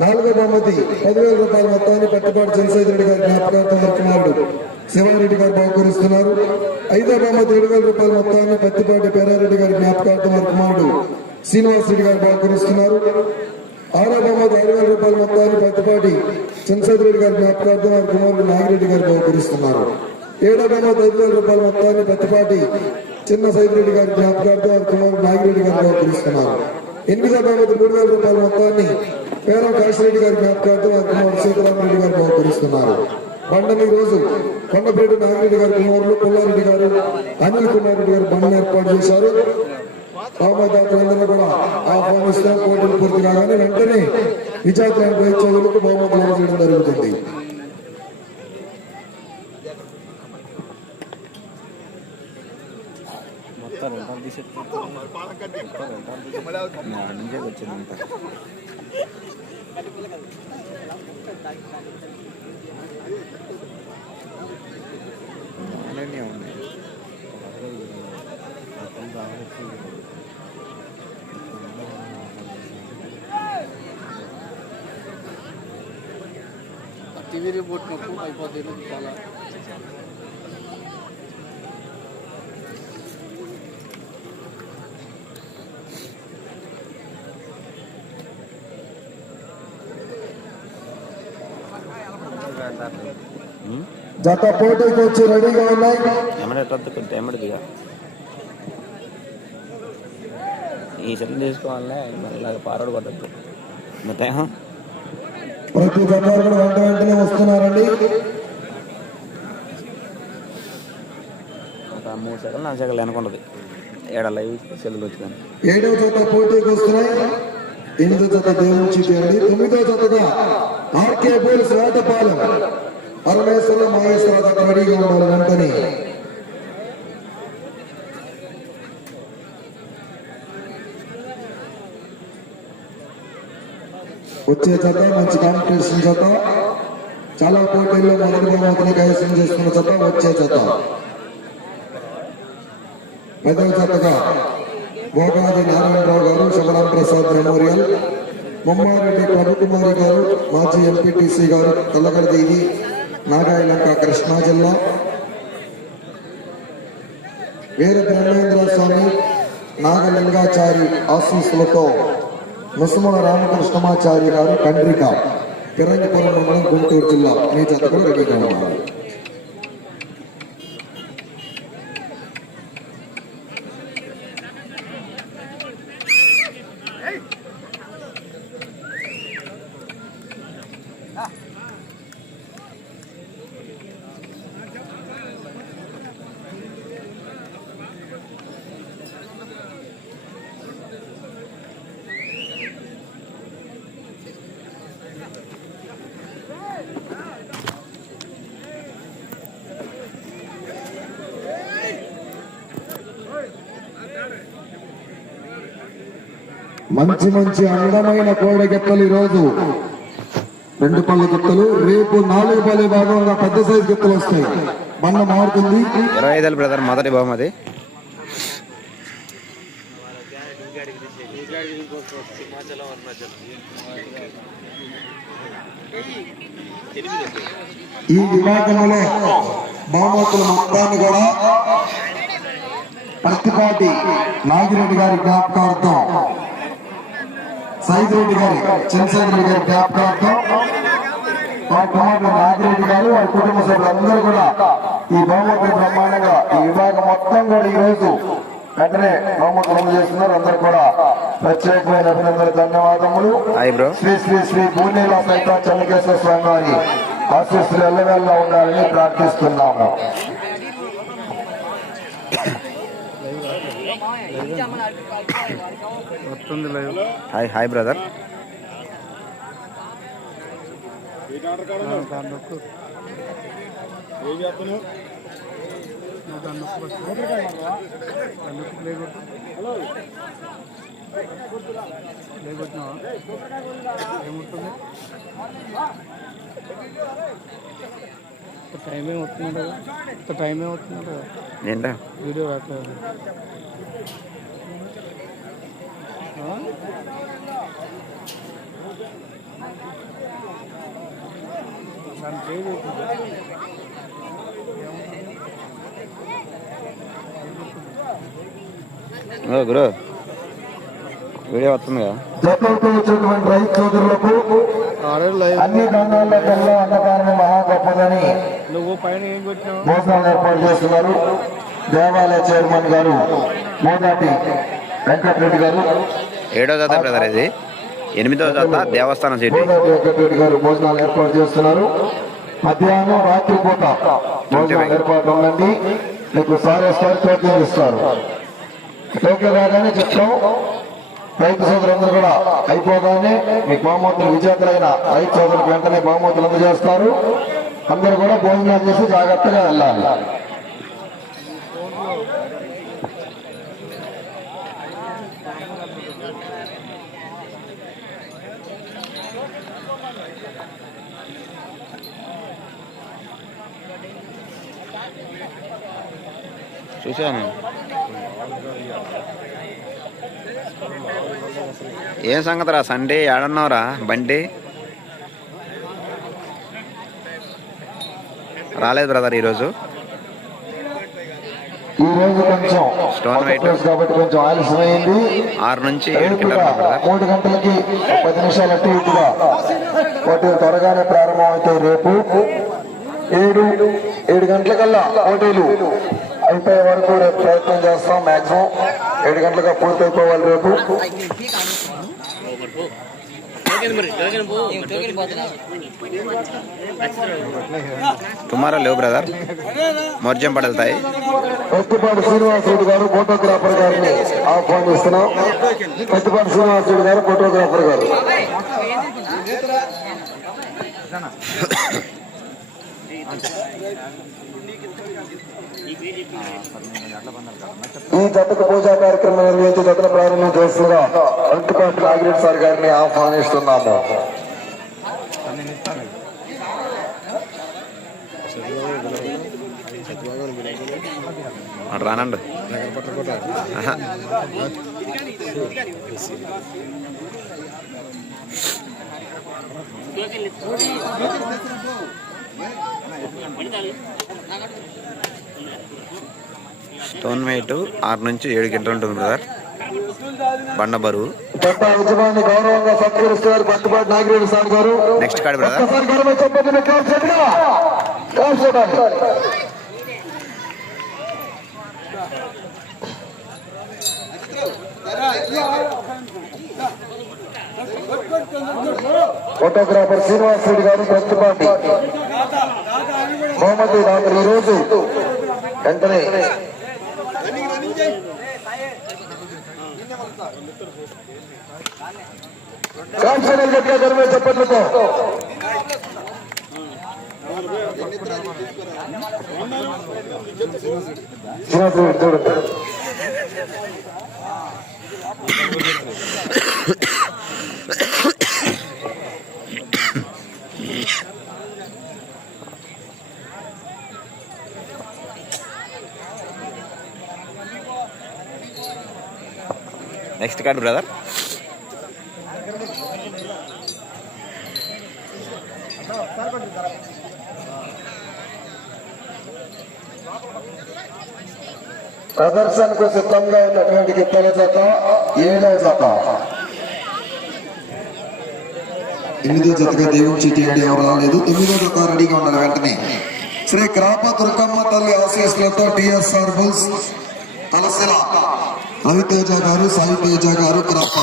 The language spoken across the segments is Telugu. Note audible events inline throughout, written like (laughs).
నాలుగో బహుమతి పదివేల రూపాయల మొత్తాన్ని పట్టుబాటు చంద్రశేఖర రెడ్డి గారి జ్ఞాపకార్థం వారి కుమారుడు శివారెడ్డి గారు బహుకరిస్తున్నారు. ఐదో బహుమతి ఏడు వేల రూపాయల మొత్తాన్ని పత్తిపాటి పేరారెడ్డి గారి జ్ఞాపకార్థం వారి కుమారుడు రెడ్డి గారు బహుకరిస్తున్నారు. ఆరో బహుమతి ఆరు వేల రూపాయల మొత్తాన్ని పత్తిపాటి చంద్రశేఖర రెడ్డి గారి జ్ఞాపకార్థం వారి కుమారుడు నాగిరెడ్డి గారు బహుకరిస్తున్నారు. ఏడో బహుమతి ఐదు వేల రూపాయల మొత్తాన్ని పత్తిపాటి చిన్న సైదిరెడ్డి గారి జ్ఞాపకార్థం వారి కుమారుడు నాగిరెడ్డి గారు బహుకరిస్తున్నారు. ఎనిమిదో తరగతి మూడు వేల రూపాయల మొత్తాన్ని పేరం కాశిరెడ్డి గారి జ్ఞాపకార్థం వారి కుమారుడు సీతారామరెడ్డి గారు బహుకరిస్తున్నారు. బండని రోజు కొండపేట నాగిరెడ్డి గారి కుమారులు పుల్లారెడ్డి గారు అనిల్ కుమార్ రెడ్డి గారు బండను ఏర్పాటు చేశారు. బహుమతిదాతలందరూ కూడా ఆహ్వానిస్తాం కోటలు పూర్తి కాగానే వెంటనే విజాతి రైతు చదువులకు బహుమతులు చేయడం జరుగుతుంది. నుంచే ఉన్నాయి టీవీ రిపోర్ట్ మొత్తం అయిపోతుంది చాలా. జత పోటీకి వచ్చి రెడీగా ఉన్నాయి. ఎమడెట్టు ఎమడదిగా ఈ సెటిల్ తీసుకోవాలనే ఇలాగ పారాడు కొట్టద్దు. మొత్తం ప్రతి జత వారు కూడా వెంట వెంటనే వస్తున్నారండి. ఒక మూడు సెకండ్లు నాలుగు సెకండ్లు వెనకుండదు ఏడ లైవ్ సెల్లు వచ్చిందని ఏడవ జత పోటీకి వస్తున్నాయి. ఎనిమిదో జత దేవుంచి చేయండి తొమ్మిదో జతగా ఆర్కే బోల్స్ వేటపాలెం పరమేశ్వరం మహేశ్వర జత రెడీగా ఉండాలి వెంటనే. వచ్చే జత మంచి కాంపిటీషన్ జత. చాలా పోటీల్లో మొదటి బహుమతిని కైవసం చేస్తున్న జత వచ్చే జత. పెద్ద జతగా భోగాది నారాయణరావు గారు శివరాం ప్రసాద్ మెమోరియల్ బొమ్మారెడ్డి ప్రభుకుమారి గారు మాజీ ఎంపీటీసీ గారు తల్లగడదీది నాగాయలంక కృష్ణా జిల్లా వీర బ్రహ్మేంద్ర స్వామి నాగలింగాచారి ఆశీస్సులతో ముసుమల రామకృష్ణమాచారి గారు కండ్రిక పిరంగిపురం మండలం గుంటూరు జిల్లా మీ జత కూడా మంచి మంచి అందమైన కోడ గిత్తలు ఈరోజు. రెండు పళ్ళ గిత్తలు రేపు నాలుగు పల్లె భాగంగా పెద్ద సైజు గిత్తలు వస్తాయి. బండ మారుతుంది. ఇరవై ఐదు బ్రదర్ మొదటి బహుమతి. ఈ విభాగంలో బహుమతుల మొత్తాన్ని కూడా పత్తిపాటి నాగిరెడ్డి గారి జ్ఞాపకార్థం. సైదిరెడ్డి గారి చంద్రశేఖర్ గారి జ్ఞాపకార్థం వారి కుమారుడు నాగిరెడ్డి గారు వారి కుటుంబ సభ్యులందరూ కూడా ఈ బహుమతులు బ్రహ్మాండంగా ఈ విభాగం మొత్తం కూడా ఈ రోజు వెంటనే బహుమతులు అందజేస్తున్నారు. అందరూ కూడా ప్రత్యేకమైన అభినందనలు ధన్యవాదములు. శ్రీ శ్రీ శ్రీ భూనీల సైత చెన్నకేశ్వర స్వామి వారి ఆశీస్సులు ఎల్లవెల్లా ఉండాలని ప్రార్థిస్తున్నాము. (coughs) Live hi hi brother. Time ఏం వస్తున్నాడు కదా ఇంత టైం ఏం వస్తున్నాడు కదా ఏంటా వీడియో రావట్లేదు దాన్ని చేయబోతుంది వచ్చినటువంటి రైతు సోదరులకు అన్ని అన్నదానం మహా గొప్పదని ఏర్పాటు చేస్తున్నారు దేవాలయ చైర్మన్ గారు మోదాటి వెంకటరెడ్డి గారు. ఏడో జత బ్రదర్ ఇది. ఎనిమిదో జత దేవస్థానం సీటు భోజనాలు ఏర్పాటు చేస్తున్నారు. మధ్యాహ్నం రాత్రి పూట భోజనాలు ఏర్పాటు ఉందండి మీకు సారే టోకెన్ ఇస్తారు టోకెన్ రాగానే చెప్తాం. రైతు సోదరులందరూ కూడా అయిపోగానే మీకు బహుమతులు విజేతలైన రైతు సోదరులకు వెంటనే బహుమతులు అందజేస్తారు. అందరూ కూడా భోజనాలు చేసి జాగ్రత్తగా వెళ్ళాలి. చూసాను ఏం సంగతి రా సండే ఏడన్నావురా బండి? రాలేదు బ్రదర్ ఈరోజు. రోజు కాబట్టి కొంచెం ఆరు నుంచి ఏడు మూడు గంటలకి పది నిమిషాలు అటు ఇటుగా పోటీలు త్వరగానే ప్రారంభం అవుతాయి రేపు ఏడు ఏడు గంటలకల్లా పోటీలు. అయిపోయే వరకు రేపు ప్రయత్నం చేస్తాం మాక్సిమం. ఏడు గంటలుగా పూర్తి అయిపోవాలి రేపు. టుమారో లేవు బ్రదర్. మోర్జం పడతాయి పెట్టుపాటి శ్రీనివాసరెడ్డి గారు ఫోటోగ్రాఫర్ గారిని ఆహ్వానిస్తున్నాం పెట్టుపాటి శ్రీనివాసరెడ్డి గారు ఫోటోగ్రాఫర్ గారు. ఈ జతకు పూజా కార్యక్రమం నిర్వహించి జతను ప్రారంభం చేస్తున్నా పెట్టుపాటి నాగిరెడ్డి సార్ గారిని ఆహ్వానిస్తున్నాము. రానండి రానండు. ఆహా. స్టోన్ వెయిట్ ఆరు నుంచి ఏడు గంటలు ఉంటుంది బ్రదర్ బండ బరువు. Next card brother photographer Srinivas Reddy garu. ప్రస్తుపాటి Mohammed doctor ఈ రోజు వెంటనే కాన్స్టేబుల్ గట్టిగా గర్వ చప్పట్లతో నెక్స్ట్ కార్డు బ్రదర్ ప్రదర్శనకు సిద్ధంగా ఉన్నటువంటి గిత్తల జత ఏడవ జత. ఎనిమిదో జతగా దేవుడు చీటి అండి ఎవరు లేదు ఎనిమిదో జత రెడీగా ఉన్నారు వెంటనే. శ్రీ క్రాప దుర్గమ్మ తల్లి ఆశీస్సులతో టిఎస్ఆర్ బుల్స్ తలసిల. రవితేజ గారు సాయి తేజ గారు క్రాప.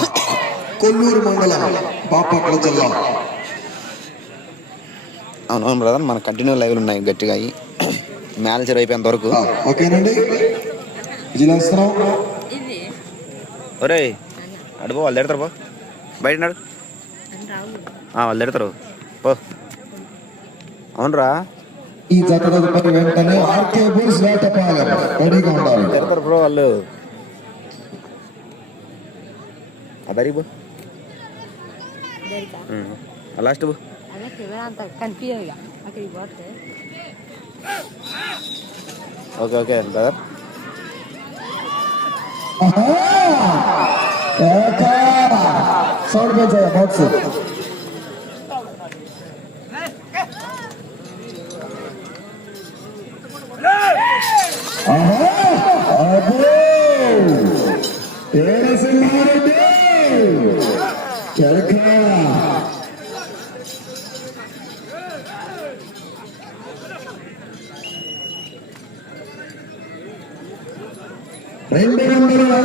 కొల్లూరు మండలం బాపట్ల జిల్లా. అవునవును బ్రదర్ మన కంటిన్యూ లైవ్లు ఉన్నాయి గట్టిగా అయ్యి. మేనేజర్ అయిపోయేంత వరకు. ఓకేనండి. ఒరే అడుపు వాళ్ళు తిడతారు పో. బయట నడు. ఆ, వాళ్ళు తిడతారు. పో. అవునరా. ఈ జత తదుపరి వెంటనే ఆర్కే బుల్స్ వేటపాలెం రెడీగా ఉండాలి. తిడతారు బ్రో వాళ్ళు. అదరి బో లాస్ట్ బో కదా కెమెరా అంత కనిపించదు ఇక అక్కడ పోతే ఓకే ఓకే బ్రదర్ సౌండ్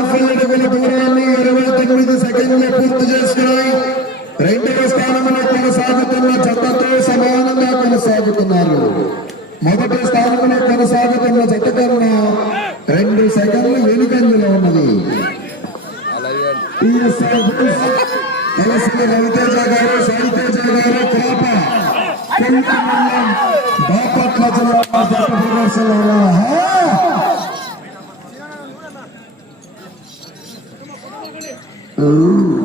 వందల దూరాన్ని ఇరవై తొమ్మిది సెకండ్లు పూర్తి చేసుకున్నాయి. రెండవ స్థానంలో కొనసాగుతున్న జతతో సమానంగా కొనసాగుతున్నారు. మొదటి స్థానంలో కొనసాగుతున్న జత కన్నా రెండు సెకండ్లు వెనుకంజలో ఉన్నది. రవితేజ గారు సవితేజ గారు కోప. బాపట్ల జిల్లా ప్రదర్శన ప్రదర్శనలో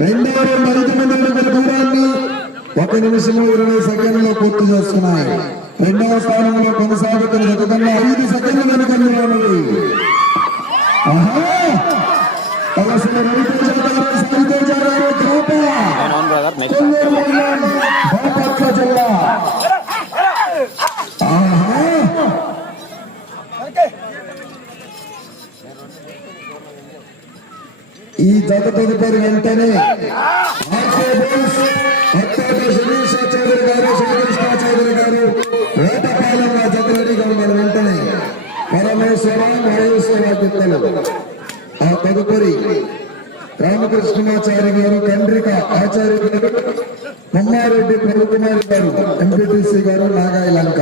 రెండవ రెండు ఐదు మంది దూరాన్ని ఒక ఇరవై సెకండ్లో పూర్తి చేస్తున్నాయి రెండవ స్థానంలో కొనసాగుతున్న జతకన్నా ఐదు సార్ నెక్స్ట్ ఈ జత తదుపరి వెంటనే చౌదరి గారు శ్రీకృష్ణ చౌదరి గారు వేటపాలెంగా జత రెడీగా ఉన్నారు వెంటనే. పరమేశ్వర మహేశ్వర దిత్తలు రామకృష్ణమాచారి గారు కండ్రిక ఆచార్య గారు కొమ్మారెడ్డి ప్రభుకుమారి గారు ఎంపీటీసీ గారు నాగాయి లంక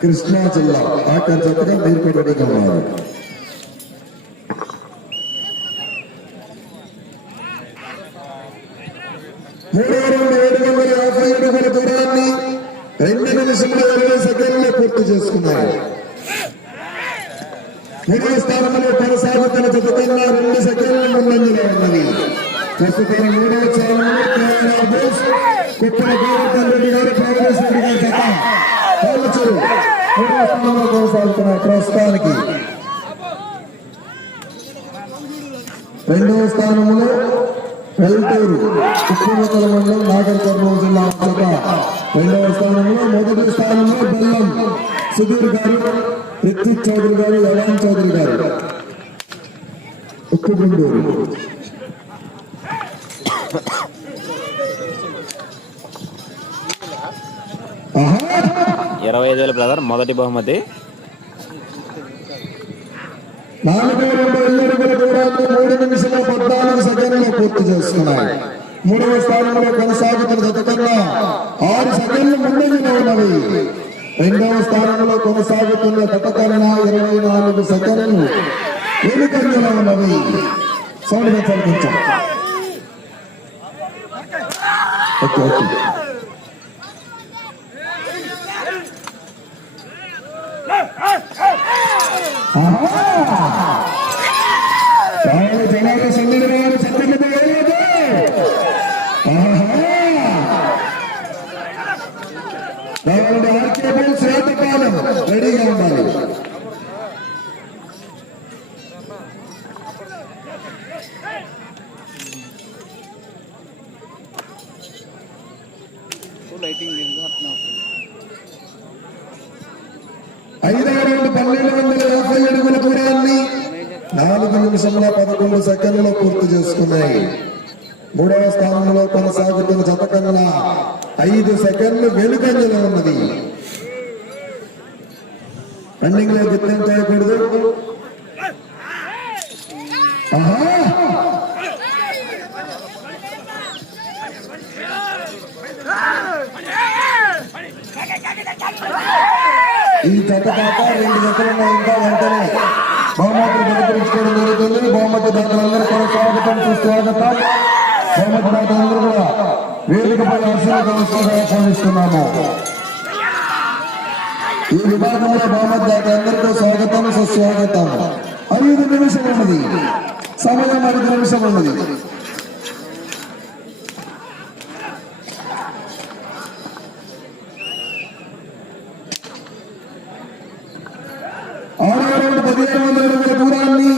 కృష్ణా జిల్లా ఆఖరి జతగా మీరు కూడా ఉన్నారు రెండు ఏడు వందల యాభై దూరాన్ని రెండు ఇరవై పూర్తి చేసుకున్నారు మూడవ స్థానంలో కొనసాగుతున్న జత రెండు సెకండ్ల ముందంజలో ఉన్నది. ప్రస్తుతం మూడవ స్థానంలో కేరళ బోస్ కుప్పల గోవర్ధన్ రెడ్డి గారు ప్రవేశ్ గారి జత. పోల్చరు మూడవ స్థానంలో కొనసాగుతున్న ప్రస్తుతానికి. రెండవ స్థానంలో వెల్టూరు ఉప్పుమతల మండలం నాగర్ కర్నూలు జిల్లా జత రెండవ స్థానంలో మొదటి స్థానంలో బెల్లం సుధీర్ గారు రిత్విక్ చౌదరి గారు యవాన్ చౌదరి గారు. ఉప్పుగుండూరు ఆహా! ఇరవై ఐదు వేల బ్రదర్ మొదటి బహుమతి. నాలుగు మూడు నిమిషాల పద్నాలుగు సెకండ్లు పూర్తి చేస్తున్నాయి. మూడవ స్థానంలో కొనసాగుతున్న జత కన్నా ఆరు సెకండ్లు ముందంజలో ఉన్నవి. రెండవ స్థానంలో కొనసాగుతున్న జత ఇరవై నాలుగు సెకండ్లు వెనుకంజలో ఉన్నవి. సౌండ్ పెంచాలి కొంచెం ఓకే ఓకే. చాలా జనాలు సందడి వారు చక్కగా వేయలేదు రావుడు ఆర్కేబుల్ శ్వేతపాలెం రెడీగా ఉండాలి ఐదవ రౌండ్ పన్నెండు వందల యాభై అడుగుల దూరాన్ని నాలుగు నిమిషంలో పదకొండు సెకండ్లు పూర్తి చేసుకున్నాయి. మూడవ స్థానంలో కొనసాగుతున్న జత కన్నా ఐదు సెకండ్లు వెనుకంజలో ఉన్నది. రన్నింగ్లో గిత్తం చేయకూడదు. ఈ జత కాక రెండు జతలు ఉన్నాయి. ఇంకా వెంటనే జరుగుతుంది కూడా స్వాగతం సుస్వాగతం. కూడా వేదికపై ఆహ్వానిస్తున్నాము ఈ విభాగంలో బహుమతి అందరితో స్వాగతం సుస్వాగతం. ఐదు నిమిషం ఉన్నది. సమయం ఐదు నిమిషం ఉన్నది ఆరో రౌండ్ పదిహేను వందల అడుగుల దూరాన్ని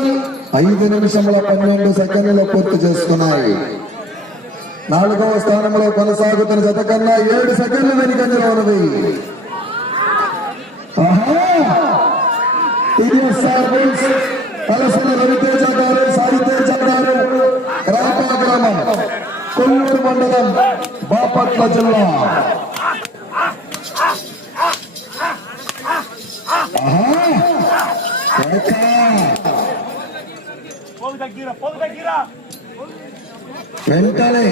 ఐదు నిమిషముల పన్నెండు సెకండ్లు పూర్తి చేసుకున్నాయి నాలుగవ స్థానంలో కొనసాగుతున్న జత కన్నా ఏడు సెకండ్లు వెనుకంజలో ఉన్నది. కలసిన రవితేజ గారు సాయితేజ గారు రాపా గ్రామం కొల్లూరు మండలం బాపట్ల జిల్లా ఆహా! ఎక్కా! వెంటనే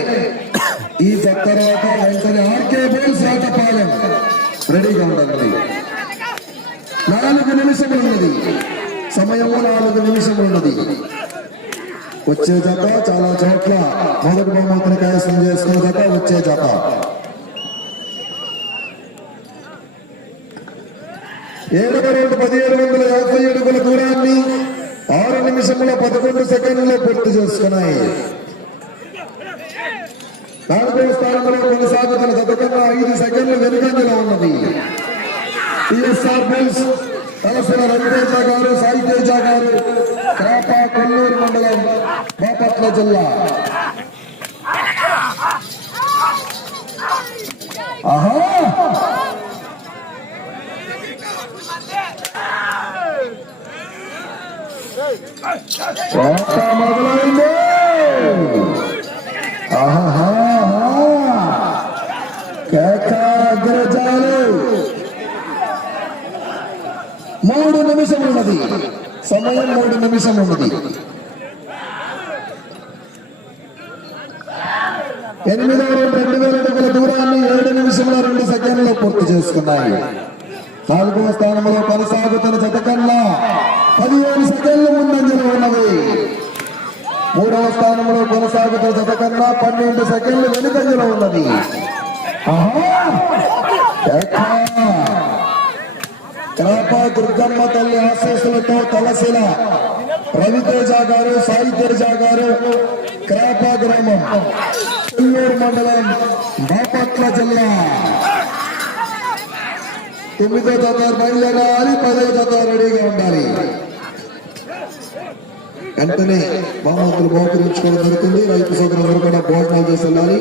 ఈ తర్వాత వెంటనే ఆర్కే బుల్స్ ఆటపాలెం రెడీగా ఉండండి. నాలుగు నిమిషములు ఉన్నది. సమయము నాలుగు నిమిషములు ఉన్నది. వచ్చే జత చాలా చోట్ల మొదటి బహుమతిని కైవసం చేసుకున్న జత వచ్చే జత. ఏడు రెండు పదిహేడు వందల యాభై ఏడుగుల దూరాన్ని నిమిషంలో పదకొండు సెకండ్లో పూర్తి చేసుకున్నాయి. నాలుగో స్థానంలో కొనసాగుతున్న జత ఐదు సెకండ్లు వెనుకంజలో ఉన్నది. తలసిన రవితేజ గారు సాయితేజ గారు కాప కొల్లూరు మండలం బాపట్ల జిల్లా. ఆహా! మొదలైంది కేకాగ్రజాలు మూడు నిమిషం ఉన్నది సమయం మూడు నిమిషం ఉన్నది ఎనిమిదవ రౌండ్ రెండు వేల అడుగుల దూరాన్ని ఏడు నిమిషంలో రెండు సెకండ్లో పూర్తి చేసుకున్నాయి. నాలుగవ స్థానంలో కొనసాగుతున్న జత కన్నా పదిహేను సెకండ్లు ముందంజలో ఉన్నది. మూడవ స్థానంలో కొనసాగుతున్న జత కన్నా పన్నెండు సెకండ్లు వెనుకంజలో ఉన్నది. ఆహా! దుర్గమ్మ తల్లి ఆశీస్సులతో తలసిల రవితేజ గారు సాయితేజ గారు క్రాప గ్రామం. కొల్లూరు మండలం బాపట్ల జిల్లా. తొమ్మిదో జత బయలుదేరాలి పదో జత రెడీగా ఉండాలి. వెంటనే బహుమతులు బహుకరించుకోవడం జరుగుతుంది. రైతు సోదరులందరూ కూడా భోజనాలు చేసి వెళ్ళాలి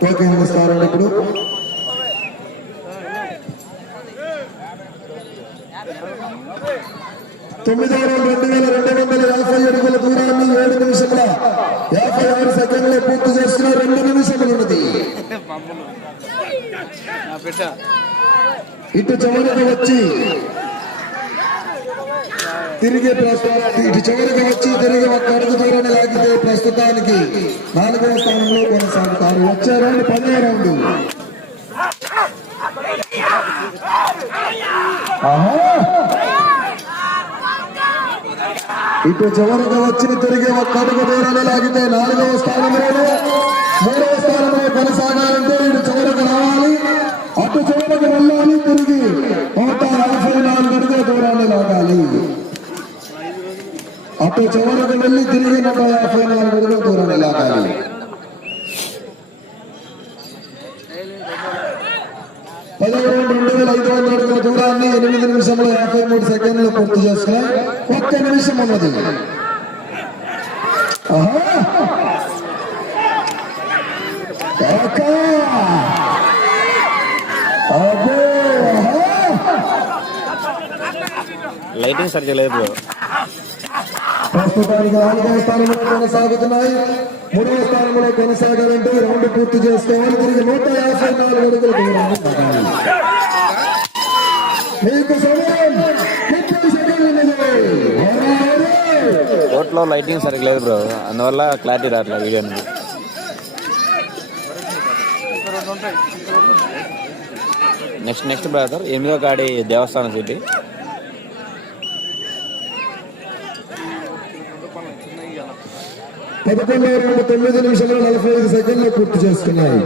టోకెన్ ఇస్తారండి ఇప్పుడు. తొమ్మిదో రెండు వేల రెండు వందల యాభై అడుగుల దూరాన్ని ఏడు నిమిషముల యాభై ఆరు సెకండ్లు పూర్తి చేసుకున్న రెండు నిమిషములు ఉన్నది. (laughs) ఇటు చివరికి వచ్చి తిరిగి ఇటు చివరికి వచ్చి తిరిగి ఒక అడుగు దూరాన్ని లాగితే ప్రస్తుతానికి నాలుగవ స్థానంలో కొనసాగుతారు. వచ్చే రౌండ్ పదే రౌండ్ ఇటు చివరికి వచ్చి తిరిగి ఒక అడుగు దూరాన్ని లాగితే నాలుగవ స్థానంలో మూడవ స్థానంలో కొనసాగాలంటే ఇటు చివరికి రావాలి. అటు చివరికి వెళ్ళాలి తిరిగి నూట యాభై నాలుగు అడుగుల దూరాన్ని లాగాలి అది చివరికి వెళ్ళి తిరిగి నూట యాభై నాలుగు అడుగుల దూరం లాగాలి పదహారు రెండు వేల ఐదు వందల అడుగుల దూరాన్ని ఎనిమిది నిమిషంలో యాభై మూడు సెకండ్లు పూర్తి చేసుకుని ఒక్క నిమిషం ఉన్నది. లైటింగ్ సరిగ్గా లేదు ప్రస్తుతానికి నాలుగవ స్థానంలో కొనసాగుతున్నాయి. మూడవ స్థానంలో కొనసాగాలంటే రౌండ్ పూర్తి చేసుకోవాలి. తిరిగి నూట యాభై నాలుగు అడుగులు మీకు సమయం ముప్పై లైటింగ్ సరిగ్గా లేదు బ్రో. అందువల్ల క్లారిటీ రావట్లేదు వీడియో అనేది. నెక్స్ట్ నెక్స్ట్ బ్రదర్ ఎనిమిదో కాడి దేవస్థానం సిటీ. పదకొండవ రౌండ్ తొమ్మిది నిమిషాలు నలభై ఐదు సెకండ్లు పూర్తి చేసుకున్నాయి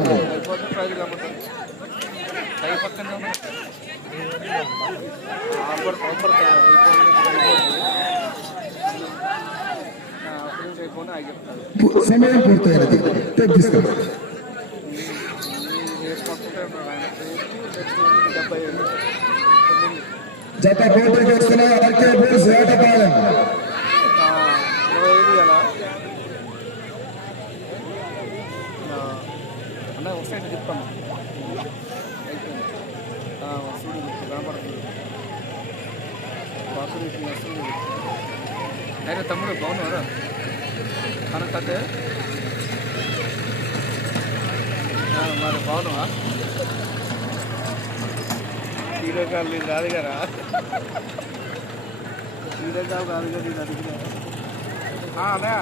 పు- సమయం పూర్తయినది తెప్పిస్తాడు జత పోటీ చేస్తున్నాయి ఆర్కే బోస్ వేటపాలెం ఒకసారి చెప్తాను వస్తుంది కనపడుతుంది బాత్రూమ్ వస్తుంది. అయినా తమ్ముడు బాగున్నారా కనకతే మరి బాగున్నావా? హీరో కాల్ నేను రాదు కదా. హీరో కాల్ రాదు కదా నేను అడిగిన. అన్నా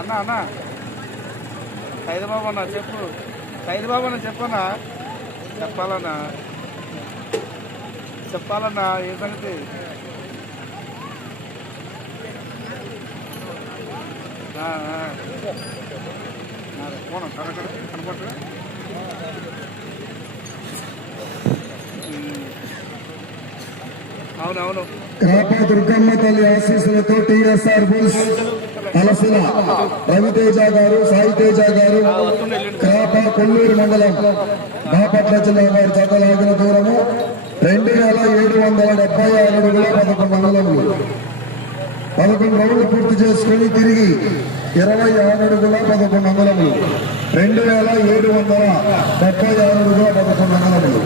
అన్నా అన్నా. ఖైదబాబు అన్న చెప్పు. ఖైదబాబు అన్న చెప్పన్నా చెప్పాలన్నా. చెప్పాలన్నా ఏ సంగతి? పోను కనకడ కనపడరా అవునవును. దుర్గమ్మ తల్లి ఆశీస్సులతో టీఎస్ఆర్ బుల్స్ తలసిన రవితేజ గారు సాయి తేజ గారు కాప కొల్లూరు మండలం బాపట్ల జిల్లా వారి జతలాగిన దూరము రెండు వేల ఏడు వందల డెబ్బై ఆరు అడుగుల పదకొండు మండలములు. పదకొండు రౌండ్లు పూర్తి చేసుకుని తిరిగి ఇరవై ఆరు అడుగుల పదకొండు మండలములు. రెండు వేల ఏడు వందల డెబ్బై ఆరు అడుగుల పదకొండు మండలములు.